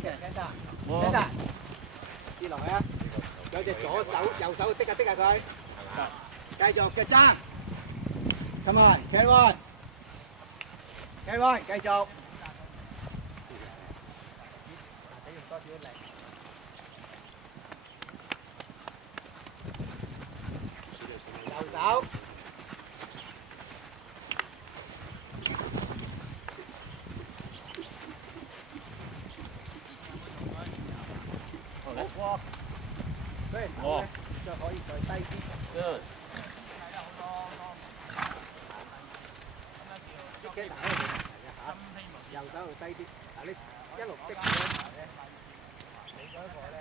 OK，Canter，Canter，試落去啊！有隻左手、右手滴下佢，係嘛？繼續腳踭 ，Come on，carry on，carry on，繼續。右手。Let's walk。對，好，再可以再低啲。Good。右手度低啲，嗱你一路逼住咧，你嗰個咧，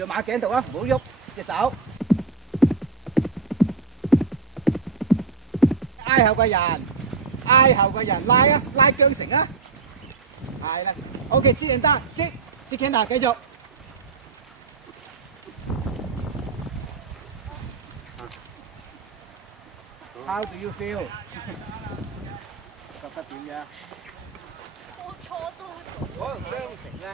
要馬頸度啊，唔好喐隻手，挨後個人，挨後個人拉啊，拉韁繩啊，係啦 ，OK，sit and down，sit Canter，繼續。How do you feel？ 覺得點樣？我錯到咗。可能韁繩咧。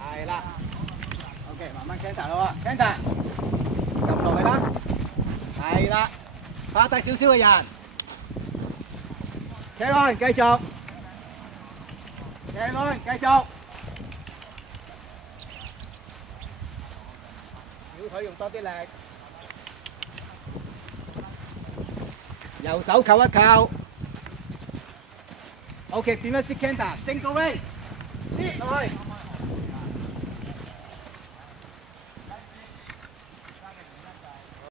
係啦。OK， 慢慢 Canter 咯喎 ，Canter， 撳落去啦。係啦，趴低少少嘅人。Carry on， 繼續。Carry on， 繼續。小腿用多啲力，右手扣一扣。OK， 點樣 sit Canter？ Single way， sit 落去。